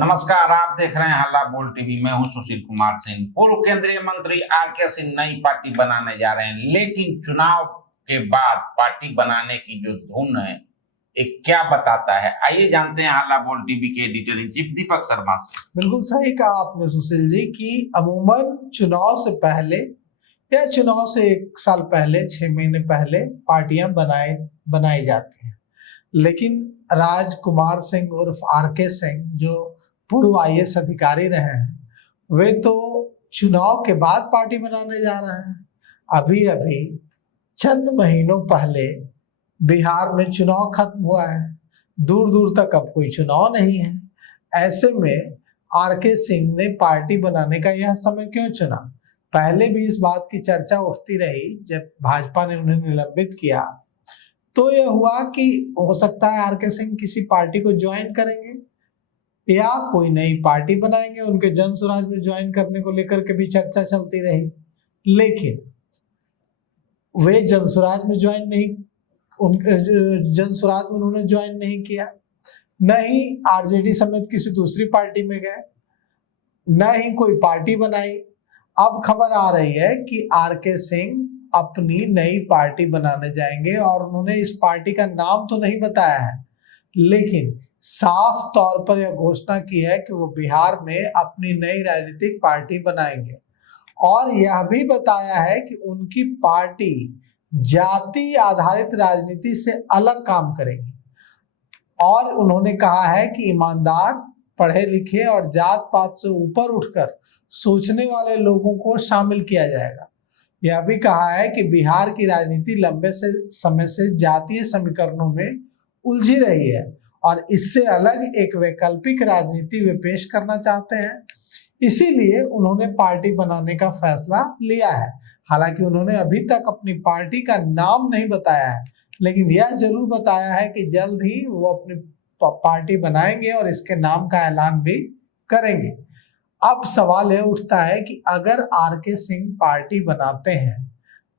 नमस्कार, आप देख रहे हैं हल्ला बोल टीवी। मैं हूं सुशील कुमार सिंह। पूर्व केंद्रीय मंत्री आरके सिंह नई पार्टी बनाने जा रहे हैं, लेकिन चुनाव के बाद पार्टी बनाने की जो धुन है ये क्या बताता है, आइए जानते हैं हल्ला बोल टीवी के editor in chief Deepak Sharma से। बिल्कुल सही कहा आपने सुशील जी कि अमूमन चुनाव से पहले या चुनाव से 1 साल पहले 6 महीने पहले पार्टियां बनाई जाती हैं, लेकिन राजकुमार सिंह उर्फ आरके सिंह जो पूर्व आईएएस अधिकारी रहे हैं, वे तो चुनाव के बाद पार्टी बनाने जा रहे हैं। अभी अभी चंद महीनों पहले बिहार में चुनाव खत्म हुआ है, दूर दूर तक अब कोई चुनाव नहीं है। ऐसे में आरके सिंह ने पार्टी बनाने का यह समय क्यों चुना? पहले भी इस बात की चर्चा उठती रही जब भाजपा ने उन्हें निलंबित किया, तो यह हुआ कि हो सकता है आरके सिंह किसी पार्टी को ज्वाइन करेंगे या कोई नई पार्टी बनाएंगे। उनके जन स्वराज में ज्वाइन करने को लेकर के भी चर्चा चलती रही, लेकिन वे जन स्वराज में उन्होंने ज्वाइन नहीं किया, न ही आरजेडी समेत किसी दूसरी पार्टी में गए, न ही कोई पार्टी बनाई। अब खबर आ रही है कि आरके सिंह अपनी नई पार्टी बनाने जाएंगे और उन्होंने इस पार्टी का नाम तो नहीं बताया है, लेकिन साफ तौर पर यह घोषणा की है कि वो बिहार में अपनी नई राजनीतिक पार्टी बनाएंगे और यह भी बताया है कि उनकी पार्टी जाति आधारित राजनीति से अलग काम करेगी और उन्होंने कहा है कि ईमानदार, पढ़े लिखे और जात पात से ऊपर उठकर सोचने वाले लोगों को शामिल किया जाएगा। यह भी कहा है कि बिहार की राजनीति लंबे समय से जातीय समीकरणों में उलझी रही है और इससे अलग एक वैकल्पिक राजनीति वे पेश करना चाहते हैं, इसीलिए उन्होंने पार्टी बनाने का फैसला लिया है। हालांकि उन्होंने अभी तक अपनी पार्टी का नाम नहीं बताया है, लेकिन यह जरूर बताया है कि जल्द ही वो अपनी पार्टी बनाएंगे और इसके नाम का ऐलान भी करेंगे। अब सवाल यह उठता है कि अगर आरके सिंह पार्टी बनाते हैं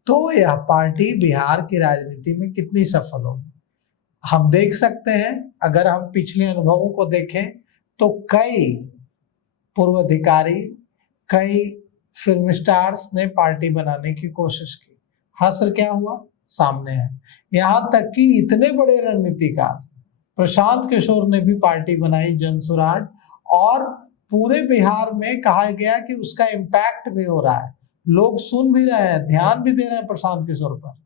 तो यह पार्टी बिहार की राजनीति में कितनी सफल होगी। हम देख सकते हैं, अगर हम पिछले अनुभवों को देखें तो कई पूर्व अधिकारी, कई फिल्म स्टार्स ने पार्टी बनाने की कोशिश की, हासिल क्या हुआ सामने है। यहाँ तक कि इतने बड़े रणनीतिकार प्रशांत किशोर ने भी पार्टी बनाई, जन स्वराज, और पूरे बिहार में कहा गया कि उसका इम्पैक्ट भी हो रहा है, लोग सुन भी रहे हैं, ध्यान भी दे रहे हैं प्रशांत किशोर पर।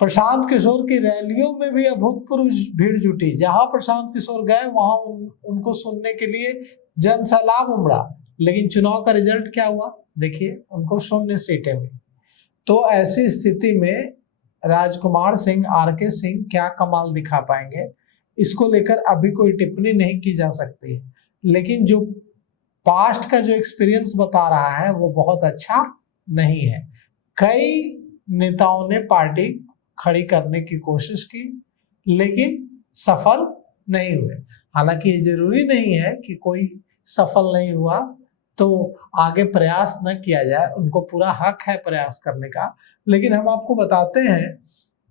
प्रशांत किशोर की रैलियों में भी अभूतपूर्व भीड़ जुटी, जहां प्रशांत किशोर गए वहां उनको सुनने के लिए जन सैलाब उमड़ा, लेकिन चुनाव का रिजल्ट क्या हुआ देखिए, उनको 0 सीटें हुई। तो ऐसी स्थिति में राजकुमार सिंह, आरके सिंह क्या कमाल दिखा पाएंगे, इसको लेकर अभी कोई टिप्पणी नहीं की जा सकती है, लेकिन जो पास्ट का जो एक्सपीरियंस बता रहा है वो बहुत अच्छा नहीं है। कई नेताओं ने पार्टी खड़ी करने की कोशिश की, लेकिन सफल नहीं हुए। हालांकि ये जरूरी नहीं है कि कोई सफल नहीं हुआ तो आगे प्रयास न किया जाए, उनको पूरा हक है प्रयास करने का। लेकिन हम आपको बताते हैं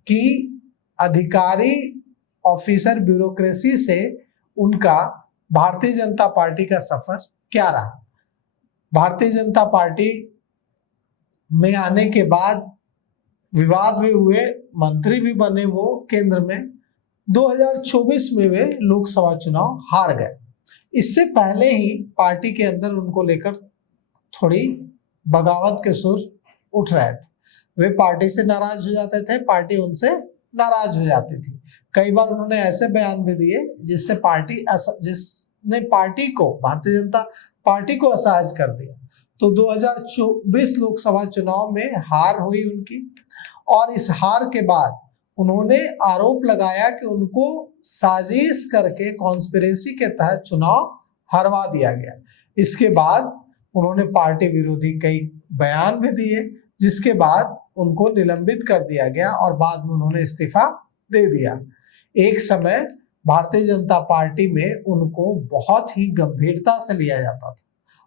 कि अधिकारी, ऑफिसर, ब्यूरोक्रेसी से उनका भारतीय जनता पार्टी का सफर क्या रहा। भारतीय जनता पार्टी में आने के बाद विवाद भी हुए, मंत्री भी बने वो केंद्र में। 2024 में वे लोकसभा चुनाव हार गए। इससे पहले ही पार्टी के अंदर उनको लेकर थोड़ी बगावत के सुर उठ रहे थे। वे पार्टी से नाराज हो जाते थे, पार्टी उनसे नाराज हो जाती थी। कई बार उन्होंने ऐसे बयान भी दिए जिसने पार्टी को, भारतीय जनता पार्टी को असहज कर दिया। तो 2024 लोकसभा चुनाव में हार हुई उनकी, और इस हार के बाद उन्होंने आरोप लगाया कि उनको साजिश करके, कॉन्स्पिरेसी के तहत चुनाव हरवा दिया गया। इसके बाद उन्होंने पार्टी विरोधी कई बयान भी दिए, जिसके बाद उनको निलंबित कर दिया गया और बाद में उन्होंने इस्तीफा दे दिया। एक समय भारतीय जनता पार्टी में उनको बहुत ही गंभीरता से लिया जाता था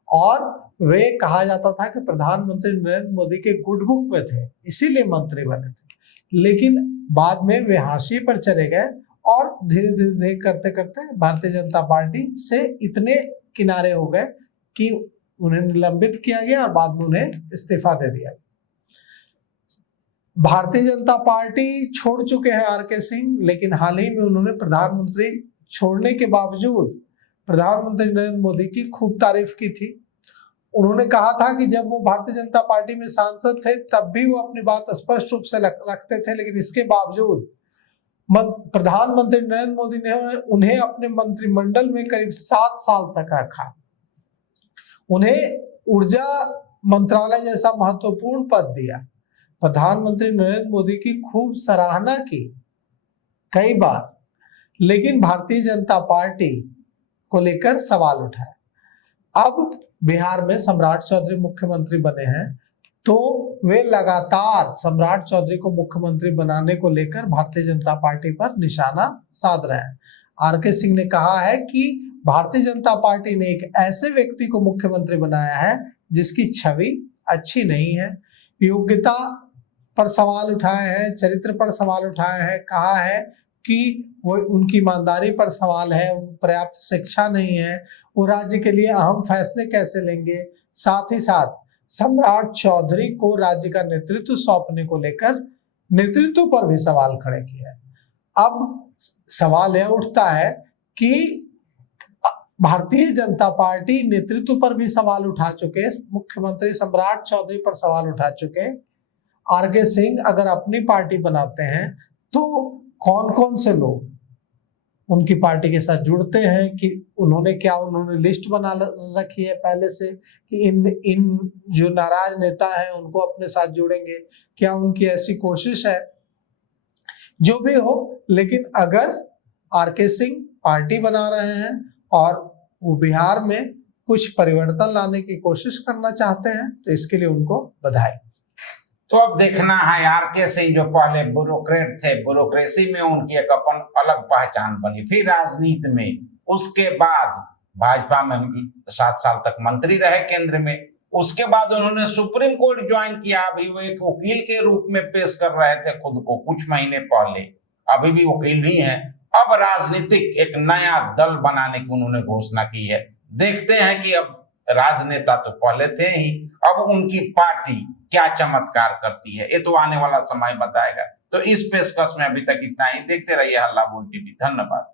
और वे कहा जाता था कि प्रधानमंत्री नरेंद्र मोदी के गुड बुक में थे, इसीलिए मंत्री बने थे। लेकिन बाद में वे हाशिए पर चले गए और धीरे धीरे धीरे करते करते भारतीय जनता पार्टी से इतने किनारे हो गए कि उन्हें निलंबित किया गया और बाद में उन्हें इस्तीफा दे दिया। भारतीय जनता पार्टी छोड़ चुके हैं आर.के. सिंह, लेकिन हाल ही में उन्होंने प्रधानमंत्री छोड़ने के बावजूद प्रधानमंत्री नरेंद्र मोदी की खूब तारीफ की थी। उन्होंने कहा था कि जब वो भारतीय जनता पार्टी में सांसद थे तब भी वो अपनी बात स्पष्ट रूप से रखते थे, लेकिन इसके बावजूद प्रधानमंत्री नरेंद्र मोदी ने उन्हें अपने मंत्रिमंडल में करीब 7 साल तक रखा। उन्हें ऊर्जा मंत्रालय जैसा महत्वपूर्ण पद दिया। प्रधानमंत्री नरेंद्र मोदी की खूब सराहना की कई बार, लेकिन भारतीय जनता पार्टी को लेकर सवाल उठाए। अब बिहार में सम्राट चौधरी मुख्यमंत्री बने हैं, तो वे लगातार सम्राट चौधरी को मुख्यमंत्री बनाने को लेकर भारतीय जनता पार्टी पर निशाना साध रहे हैं। आर.के. सिंह ने कहा है कि भारतीय जनता पार्टी ने एक ऐसे व्यक्ति को मुख्यमंत्री बनाया है जिसकी छवि अच्छी नहीं है, योग्यता पर सवाल उठाए हैं, चरित्र पर सवाल उठाए हैं, कहा है कि वो उनकी ईमानदारी पर सवाल है, पर्याप्त शिक्षा नहीं है, वो राज्य के लिए अहम फैसले कैसे लेंगे। साथ ही साथ सम्राट चौधरी को राज्य का नेतृत्व सौंपने को लेकर नेतृत्व पर भी सवाल खड़े किए हैं। अब सवाल यह उठता है कि भारतीय जनता पार्टी नेतृत्व पर भी सवाल उठा चुके, मुख्यमंत्री सम्राट चौधरी पर सवाल उठा चुके। आर.के. सिंह अगर अपनी पार्टी बनाते हैं तो कौन कौन से लोग उनकी पार्टी के साथ जुड़ते हैं, कि उन्होंने लिस्ट बना रखी है पहले से कि इन जो नाराज नेता हैं उनको अपने साथ जोड़ेंगे, क्या उनकी ऐसी कोशिश है। जो भी हो, लेकिन अगर आर.के. सिंह पार्टी बना रहे हैं और वो बिहार में कुछ परिवर्तन लाने की कोशिश करना चाहते हैं तो इसके लिए उनको बधाई। तो अब देखना है आर.के. सिंह जो पहले ब्यूरोक्रेट थे, ब्यूरोक्रेसी में उनकी एक अपन अलग पहचान बनी, फिर राजनीति में, उसके बाद भाजपा में 7 साल तक मंत्री रहे केंद्र में, उसके बाद उन्होंने सुप्रीम कोर्ट ज्वाइन किया। अभी वो एक वकील के रूप में पेश कर रहे थे खुद को कुछ महीने पहले, अभी भी वकील भी हैं। अब राजनीतिक एक नया दल बनाने की उन्होंने घोषणा की है। देखते हैं कि अब राजनेता तो पहले थे ही, अब उनकी पार्टी क्या चमत्कार करती है, ये तो आने वाला समय बताएगा। तो इस पेशकश में अभी तक इतना ही। देखते रहिए हल्ला बोल टीवी। धन्यवाद।